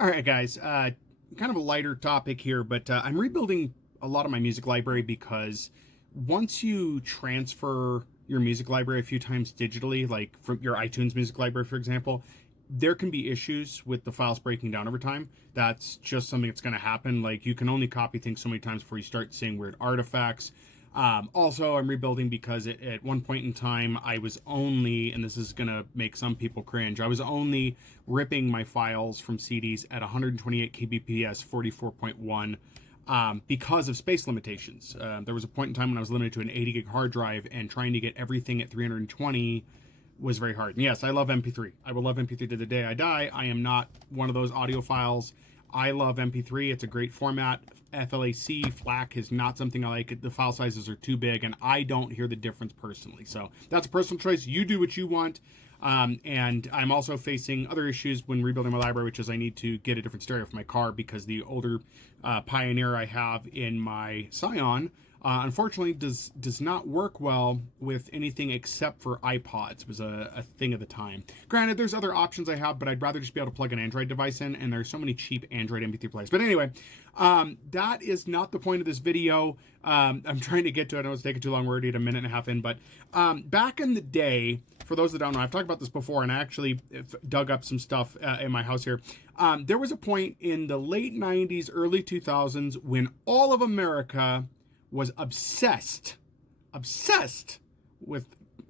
All right, guys. Kind of a lighter topic here, but I'm rebuilding a lot of my music library because once you transfer your music library a few times digitally, like from your iTunes music library, for example, there can be issues with the files breaking down over time. That's just something that's going to happen. Like you can only copy things so many times before you start seeing weird artifacts. Also, I'm rebuilding because at one point in time, I was only, and this is going to make some people cringe, I was only ripping my files from CDs at 128 kbps 44.1 because of space limitations. There was a point in time when I was limited to an 80 gig hard drive, and trying to get everything at 320 was very hard. And yes, I love MP3. I will love MP3 to the day I die. I am not one of those audiophiles. I love MP3. It's a great format. FLAC, FLAC is not something I like. The file sizes are too big, and I don't hear the difference personally. So that's a personal choice. You do what you want. And I'm also facing other issues when rebuilding my library, which is I need to get a different stereo for my car because the older Pioneer I have in my Scion unfortunately does not work well with anything except for iPods. It was a thing at the time. Granted, there's other options I have, but I'd rather just be able to plug an Android device in, and there's so many cheap Android MP3 players. But anyway, that is not the point of this video. I'm trying to get to it. I know it's taking too long. We're already at a minute and a half in. But back in the day, for those that don't know, I've talked about this before, and I actually dug up some stuff in my house here. There was a point in the late 90s, early 2000s when all of America was obsessed with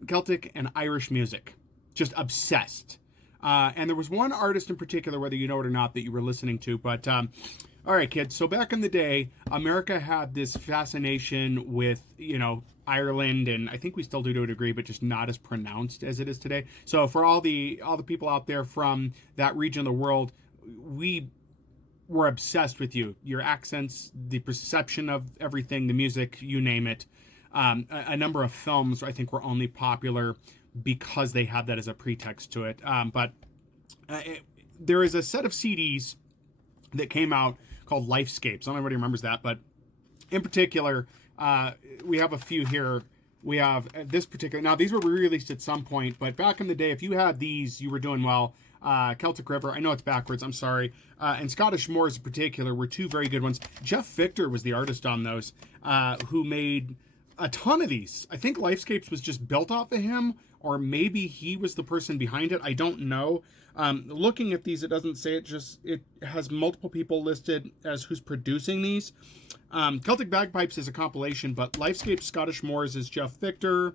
Celtic and Irish music. Just obsessed. And there was one artist in particular, whether you know it or not, that you were listening to. But, all right, kids. So back in the day, America had this fascination with, Ireland, and I think we still do to a degree, but just not as pronounced as it is today. So for all the people out there from that region of the world, we're obsessed with you. Your accents, the perception of everything, the music, you name it. A number of films, I think, were only popular because they had that as a pretext to it. But there is a set of CDs that came out called Lifescapes. I don't know if anybody remembers that, but in particular, we have a few here. We have this particular... Now, these were re-released at some point, but back in the day, if you had these, you were doing well. Celtic River, I know it's backwards, I'm sorry, and Scottish Moors in particular were two very good ones. Jeff Victor was the artist on those, who made a ton of these. I think Lifescapes was just built off of him, or maybe he was the person behind it. I don't know. Looking at these, it doesn't say it, it has multiple people listed as who's producing these. Celtic Bagpipes is a compilation, but Lifescapes Scottish Moors is Jeff Victor.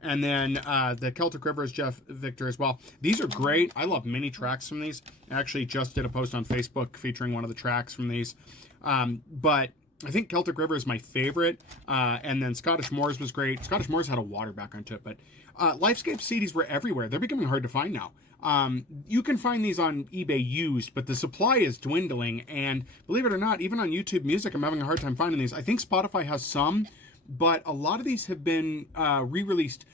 And then the Celtic River is Jeff Victor as well. These are great. I love many tracks from these. I actually just did a post on Facebook featuring one of the tracks from these. But I think Celtic River is my favorite. And then Scottish Moors was great. Scottish Moors had a water background to it. But Lifescape CDs were everywhere. They're becoming hard to find now. You can find these on eBay used, but the supply is dwindling. And believe it or not, even on YouTube Music, I'm having a hard time finding these. I think Spotify has some, but a lot of these have been re-released.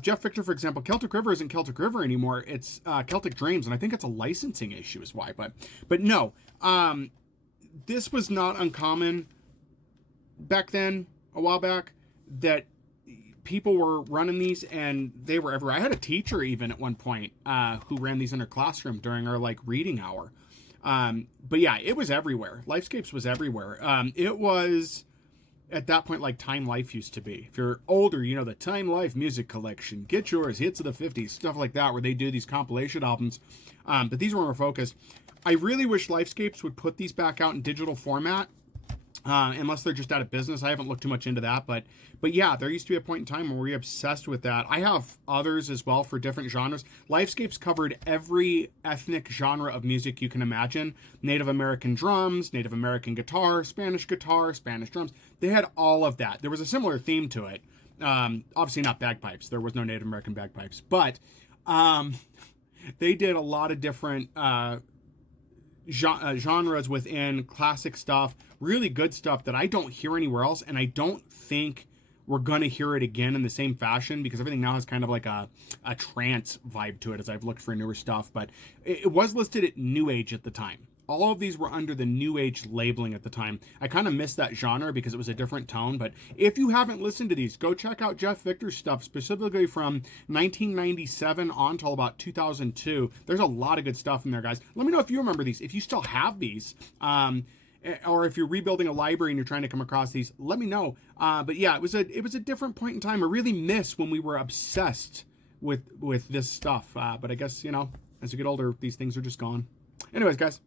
Jeff Victor, for example, Celtic River isn't Celtic River anymore. It's Celtic Dreams, and I think it's a licensing issue is why. But no, this was not uncommon back then, a while back, that people were running these, and they were everywhere. I had a teacher even at one point who ran these in her classroom during our reading hour. But yeah, it was everywhere. Lifescapes was everywhere. It was... at that point, like Time Life used to be. If you're older, you know the Time Life music collection. Get yours, hits of the 50s, stuff like that, where they do these compilation albums. But these were more focused. I really wish Lifescapes would put these back out in digital format, unless they're just out of business. I haven't looked too much into that. But yeah, there used to be a point in time where we were obsessed with that. I have others as well for different genres. Lifescapes covered every ethnic genre of music you can imagine. Native American drums, Native American guitar, Spanish drums. They had all of that. There was a similar theme to it. Obviously not bagpipes. There was no Native American bagpipes. But they did a lot of different genres within classic stuff. Really good stuff that I don't hear anywhere else. And I don't think we're going to hear it again in the same fashion, because everything now has kind of like a trance vibe to it as I've looked for newer stuff. But it was listed at New Age at the time. All of these were under the New Age labeling at the time. I kind of missed that genre because it was a different tone, but if you haven't listened to these, go check out Jeff Victor's stuff, specifically from 1997 on till about 2002. There's a lot of good stuff in there, guys. Let me know if you remember these, if you still have these, or if you're rebuilding a library and you're trying to come across these, let me know. But yeah, it was a different point in time. I really miss when we were obsessed with this stuff. But I guess, you know, as you get older, these things are just gone. Anyways, guys,